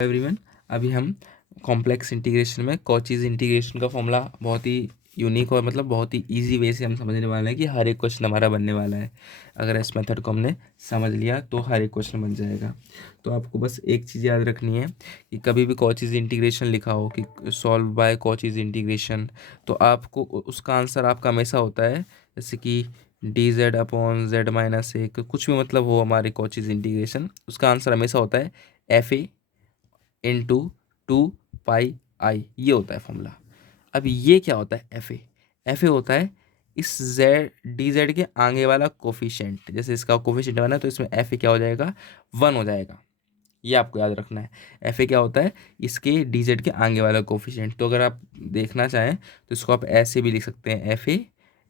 Everyone, अभी हम complex integration में कॉचीज इंटीग्रेशन का फॉर्मूला बहुत ही यूनिक और मतलब बहुत ही इजी वे से हम समझने वाले हैं कि हर एक क्वेश्चन हमारा बनने वाला है। अगर इस मेथड को हमने समझ लिया तो हर एक क्वेश्चन बन जाएगा। तो आपको बस एक चीज़ याद रखनी है कि कभी भी कॉचीज इंटीग्रेशन लिखा हो कि सॉल्व बाय कॉचीज इंटीग्रेशन, तो आपको उसका आंसर आपका हमेशा होता है जैसे कि D z upon z minus एक, कुछ भी मतलब हो हमारे कॉचीज इंटीग्रेशन, उसका आंसर हमेशा होता है एफ ए इंटू 2 पाई आई। ये होता है फॉर्मूला। अब ये क्या होता है एफ ए होता है इस जेड डी जेड के आगे वाला कोफिशिएंट। जैसे इसका कोफिशिएंट बना तो इसमें एफ ए क्या हो जाएगा, 1 हो जाएगा। ये आपको याद रखना है। एफ ए क्या होता है, इसके डी जेड के आगे वाला कोफिशिएंट। तो अगर आप देखना चाहें तो इसको आप ऐसे भी लिख सकते हैं, f a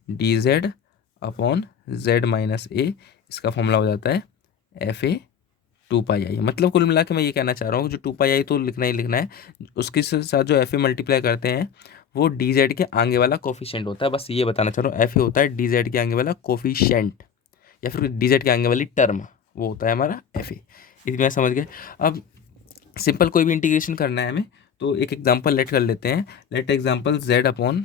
d z upon z minus a. इसका फॉर्मूला हो जाता है एफ ए 2 पाई आई। मतलब कुल मिला के मैं ये कहना चाह रहा हूँ, जो 2 पाई आई तो लिखना ही लिखना है, उसके साथ जो एफ ए मल्टीप्लाई करते हैं वो डी जेड के आगे वाला कोफिशिएंट होता है। बस ये बताना चाह रहा हूँ, एफ ए होता है डी जेड के आगे वाला कोफिशिएंट या फिर डी जेड के आगे वाली टर्म, वो होता है हमारा एफ ए। इतना समझ गए। अब सिंपल कोई भी इंटीग्रेशन करना है हमें, तो एक एग्जांपल लेट कर लेते हैं। Let example z upon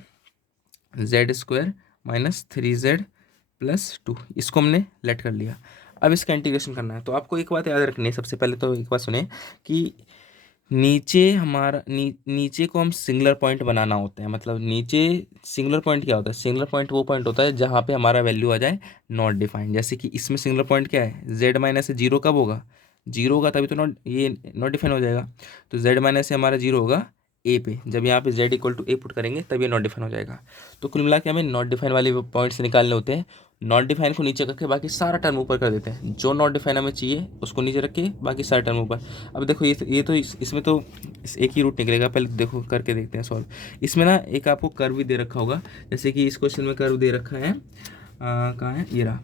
z square minus 3z+2, इसको हमने लेट कर लिया। अब इसका इंटीग्रेशन करना है, तो आपको एक बात याद रखनी है। सबसे पहले तो एक बात सुने कि नीचे हमारा नीचे को हम सिंगुलर पॉइंट बनाना होता है। मतलब नीचे सिंगुलर पॉइंट क्या होता है, सिंगुलर पॉइंट वो पॉइंट होता है जहाँ पे हमारा वैल्यू आ जाए नॉट डिफाइंड। जैसे कि इसमें सिंगुलर पॉइंट क्या है, जेड माइनस से जीरो कब होगा, जीरो होगा तभी तो नॉट डिफाइन हो जाएगा। तो जेड माइनस से हमारा जीरो होगा ए पे, जब यहाँ पे z equal to a put करेंगे तब ये नॉट डिफाइन हो जाएगा। तो कुल मिला के हमें नॉट डिफाइन वाले पॉइंट्स निकालने होते हैं। नॉट डिफाइन को नीचे करके बाकी सारा टर्म ऊपर कर देते हैं। जो नॉट डिफाइन हमें चाहिए उसको नीचे रख के बाकी सारा टर्म ऊपर। अब देखो ये तो इसमें तो एक ही रूट निकलेगा। पहले देखो करके देखते हैं सॉल्व। इसमें ना एक आपको कर्व भी दे रखा होगा, जैसे कि इस क्वेश्चन में कर्व दे रखा है, कहाँ है, ये रहा,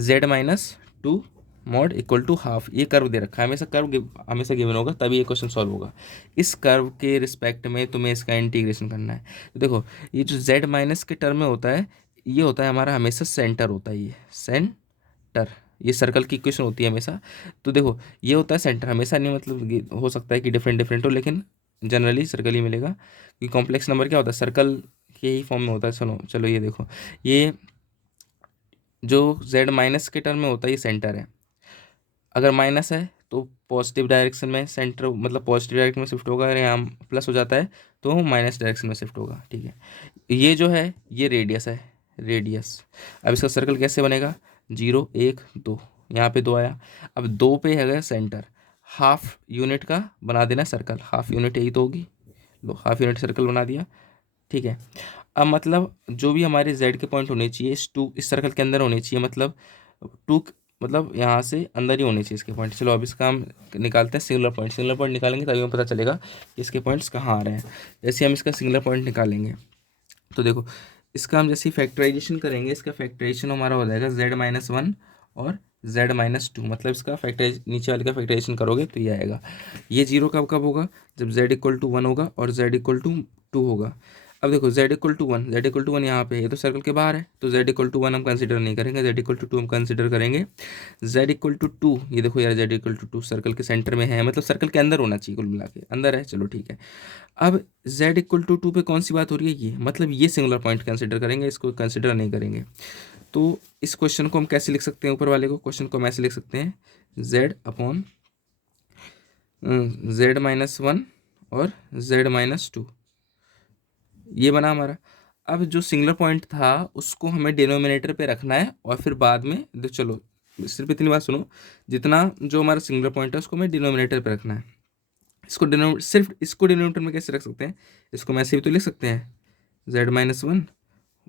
z-2 mod equal to half. ये कर्व दे रखा है। हमेशा कर्व हमेशा गिवन होगा तभी ये क्वेश्चन सॉल्व होगा। इस कर्व के रिस्पेक्ट में तुम्हें इसका इंटीग्रेशन करना है। तो देखो ये जो z माइनस के टर्म में होता है, ये होता है हमारा हमेशा सेंटर होता है, ये सेंटर। ये सर्कल की इक्वेशन होती है हमेशा। तो देखो ये होता है सेंटर, हमेशा नहीं, मतलब हो सकता है कि डिफरेंट डिफरेंट हो, लेकिन जनरली सर्कल ही मिलेगा। क्योंकि कॉम्प्लेक्स नंबर क्या होता है, सर्कल के ही फॉर्म में होता है। चलो चलो ये देखो, ये जो z माइनस के टर्म में होता है ये सेंटर है। अगर माइनस है तो पॉजिटिव डायरेक्शन में सेंटर, मतलब पॉजिटिव डायरेक्शन में शिफ्ट होगा। अगर यहाँ प्लस हो जाता है तो माइनस डायरेक्शन में शिफ्ट होगा। ठीक है, ये जो है ये रेडियस है, रेडियस। अब इसका सर्कल कैसे बनेगा, 0 1 2, यहाँ पे 2 आया। अब 2 पे है सेंटर, हाफ यूनिट का बना देना सर्कल। हाफ यूनिट यही तो होगी, लो हाफ यूनिट सर्कल बना दिया। ठीक है, अब मतलब जो भी हमारे z के पॉइंट होने चाहिए इस सर्कल के अंदर होने चाहिए। मतलब 2, मतलब यहाँ से अंदर ही होने चाहिए इसके पॉइंट। चलो अब इसका हम निकालते हैं सिंगुलर पॉइंट। सिंगुलर पॉइंट निकालेंगे तभी हमें पता चलेगा कि इसके पॉइंट्स कहाँ आ रहे हैं। जैसे हम इसका सिंगुलर पॉइंट निकालेंगे तो देखो इसका हम जैसे फैक्टराइजेशन करेंगे, इसका फैक्टराइजेशन हमारा हो जाएगा z-1 और z-2। मतलब इसका फैक्टराइज नीचे वाले का फैक्टराइजेशन करोगे तो ये आएगा। ये जीरो कब कब होगा, जब z=1 होगा और z=2 होगा। अब देखो z=1, z=1 यहाँ पे, ये तो सर्कल के बाहर है तो z=1 हम कंसिडर नहीं करेंगे, z=2 हम कंसिडर करेंगे। z=2, ये देखो यार z=2 सर्कल के सेंटर में है, मतलब सर्कल के अंदर होना चाहिए, कुल मिला के अंदर है। चलो ठीक है, अब z=2 पे कौन सी बात हो रही है, ये मतलब ये सिंगुलर पॉइंट कंसिडर करेंगे, इसको कंसिडर नहीं करेंगे। तो इस क्वेश्चन को हम कैसे लिख सकते हैं, ऊपर वाले को क्वेश्चन को हम ऐसे लिख सकते हैं, z-1 और z-2, ये बना हमारा। अब जो सिंगुलर पॉइंट था उसको हमें डिनोमिनेटर पे रखना है और फिर बाद में चलो सिर्फ इतनी बात सुनो, जितना जो हमारा सिंगुलर पॉइंट है उसको हमें डिनोमिनेटर पे रखना है। सिर्फ इसको डिनोमिनेटर में कैसे रख सकते हैं, इसको हम ऐसे भी तो लिख सकते हैं, z-1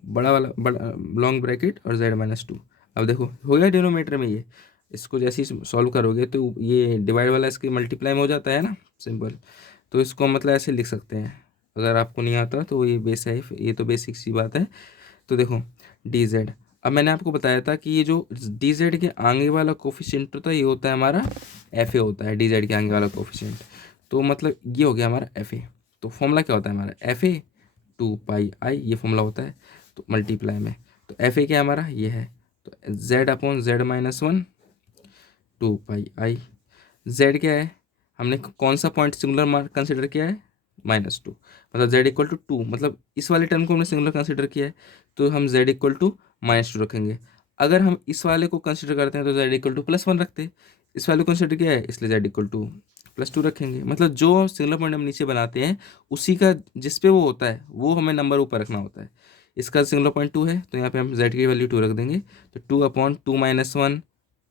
बड़ा वाला बड़ा लॉन्ग ब्रैकेट और z-2। अब देखो हो गया डिनोमिनेटर में ये, इसको जैसे ही सॉल्व करोगे तो ये डिवाइड वाला इसके मल्टीप्लाई में हो जाता है ना, सिंपल। तो इसको मतलब ऐसे लिख सकते हैं। अगर आपको नहीं आता तो ये बेस है, ये तो बेसिक सी बात है। तो देखो dz, अब मैंने आपको बताया था कि ये जो dz के आगे वाला कोफिशिएंट होता है ये होता है हमारा fa होता है, dz के आगे वाला कोफिशिएंट। तो मतलब ये हो गया हमारा fa। तो फॉर्मूला क्या होता है हमारा, fa 2 पाई आई, ये फॉर्मूला होता है। तो मल्टीप्लाई में तो fa क्या है हमारा, ये है, तो z/z-1 2 पाई आई। z क्या है हमने कौन सा पॉइंट सिंगुलर मार्क कंसिडर किया है, -2, मतलब z इक्वल टू 2, मतलब इस वाले टर्म को हमने सिंगुलर कंसिडर किया है तो हम z इक्वल टू -2 रखेंगे। अगर हम इस वाले को कंसिडर करते हैं तो z इक्वल टू +1 रखते हैं, इस वाले को कंसिडर किया है इसलिए z इक्वल टू +2 रखेंगे। मतलब जो सिंगुलर पॉइंट हम नीचे बनाते हैं उसी का जिस पे वो होता है वो हमें नंबर ऊपर रखना होता है। इसका सिंगुलर पॉइंट 2 है तो यहाँ पे हम z की वैल्यू 2 रख देंगे, तो 2/2 - 1,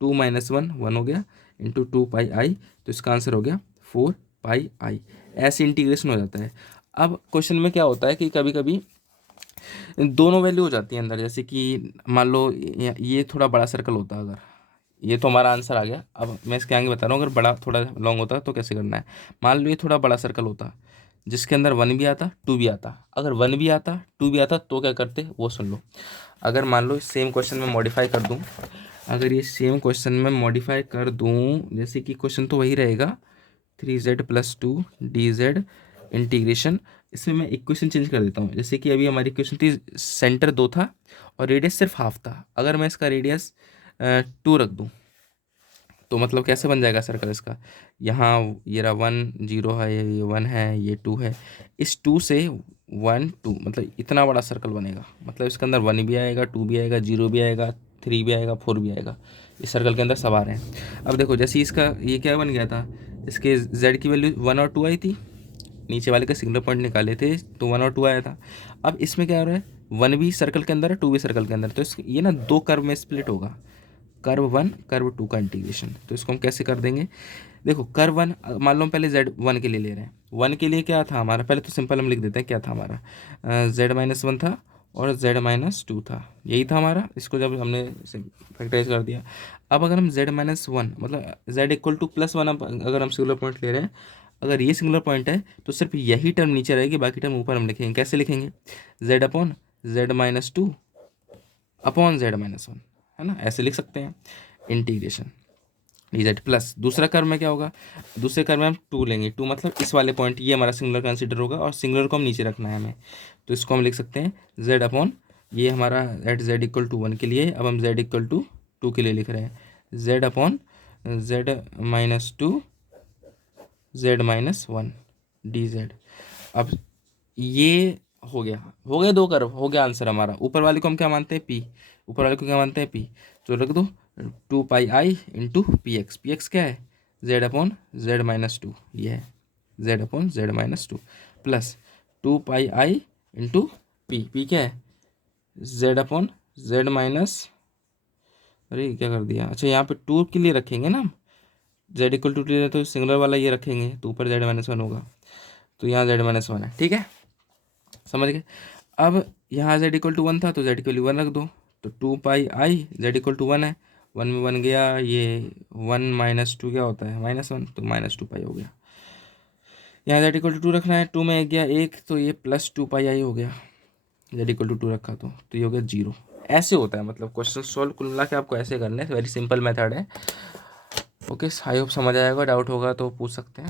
2 - 1 1 हो गया, इंटू 2πi, तो इसका आंसर हो गया 4πi। ऐसे इंटीग्रेशन हो जाता है। अब क्वेश्चन में क्या होता है कि कभी कभी दोनों वैल्यू हो जाती है अंदर, जैसे कि मान लो ये थोड़ा बड़ा सर्कल होता है, अगर ये तो हमारा आंसर आ गया। अब मैं इसके आगे बता रहा हूँ, अगर बड़ा थोड़ा लॉन्ग होता तो कैसे करना है। मान लो ये थोड़ा बड़ा सर्कल होता जिसके अंदर 1 भी आता 2 भी आता, अगर 1 भी आता 2 भी आता तो क्या करते वो सुन लो। अगर मान लो सेम क्वेश्चन में मॉडिफाई कर दूँ, अगर ये सेम क्वेश्चन में मॉडिफाई कर दूँ, जैसे कि क्वेश्चन तो वही रहेगा 3z + 2 dz इंटीग्रेशन, इसमें मैं इक्वेशन चेंज कर देता हूँ। जैसे कि अभी हमारी इक्वेशन थी सेंटर 2 था और रेडियस सिर्फ हाफ था, अगर मैं इसका रेडियस 2 रख दूँ तो मतलब कैसे बन जाएगा सर्कल इसका। यहाँ ये रहा 1 0 है, ये 1 है, ये 2 है, इस 2 से 1 2 मतलब इतना बड़ा सर्कल बनेगा। मतलब इसके अंदर 1 भी आएगा, 2 भी आएगा, 0 भी आएगा, 3 भी आएगा, 4 भी आएगा। इस सर्कल के अंदर सब आ रहे हैं। अब देखो जैसे इसका ये क्या बन गया था, इसके z की वैल्यू 1 और 2 आई थी, नीचे वाले का सिंगुलर पॉइंट निकाले थे तो 1 और 2 आया था। अब इसमें क्या हो रहा है, 1 भी सर्कल के अंदर है, 2 भी सर्कल के अंदर, तो ये ना 2 कर्व में स्प्लिट होगा, कर्व 1 कर्व 2 का इंटीग्रेशन। तो इसको हम कैसे कर देंगे, देखो कर्व 1 मान लो हम पहले z1 के लिए ले रहे हैं। 1 के लिए क्या था हमारा, पहले तो सिंपल हम लिख देते हैं क्या था हमारा, z-1 था और z-2 था, यही था हमारा। इसको जब हमने फैक्टराइज कर दिया, अब अगर हम z-1 मतलब z इक्वल टू +1 अगर हम सिंगुलर पॉइंट ले रहे हैं, अगर ये सिंगुलर पॉइंट है तो सिर्फ यही टर्म नीचे रहेगी, बाकी टर्म ऊपर हम लिखेंगे। कैसे लिखेंगे, z/z-2 अपॉन z-1, है ना, ऐसे लिख सकते हैं इंटीग्रेशन dz प्लस दूसरा कर्व में क्या होगा, दूसरे कर्व में हम 2 लेंगे, 2 मतलब इस वाले पॉइंट, ये हमारा सिंगुलर कंसीडर होगा और सिंगुलर को हम नीचे रखना है हमें, तो इसको हम लिख सकते हैं z अपॉन, ये हमारा एट z इक्वल टू 1 के लिए, अब हम z इक्वल टू 2 के लिए लिख रहे हैं, z upon z-2 z-1 dz। अब ये हो गया 2 कर्व, हो गया आंसर हमारा। ऊपर वाले को हम क्या मानते हैं, p, ऊपर वाले को क्या मानते हैं p, तो रख दो 2πi इंटू px, px क्या है z/z-2, ये है z/z-2 plus 2πi into p क्या है z/z-, अरे क्या कर दिया, अच्छा यहाँ पे 2 के लिए रखेंगे ना हम, z इक्वल टू 2 तो सिंगुलर वाला ये रखेंगे तो ऊपर z-1 होगा, तो यहाँ z-1 है, ठीक है, समझ गए। अब यहाँ z इक्वल टू 1 था तो z की वैल्यू 1 रख दो, तो 2πi z इक्वल टू 1 है, 1 में 1 गया, ये 1 - 2 क्या होता है -1, तो -2π हो गया। यहाँ z इक्वल टू 2 रखना है, 2 में गया 1 तो ये +2πi हो गया, z इक्वल टू 2 रखा तो ये हो गया 0। ऐसे होता है, मतलब क्वेश्चन सॉल्व कुल मिला के आपको ऐसे करने हैं, वेरी सिंपल मेथड है। ओके, आई होप समझ आएगा, डाउट होगा तो पूछ सकते हैं।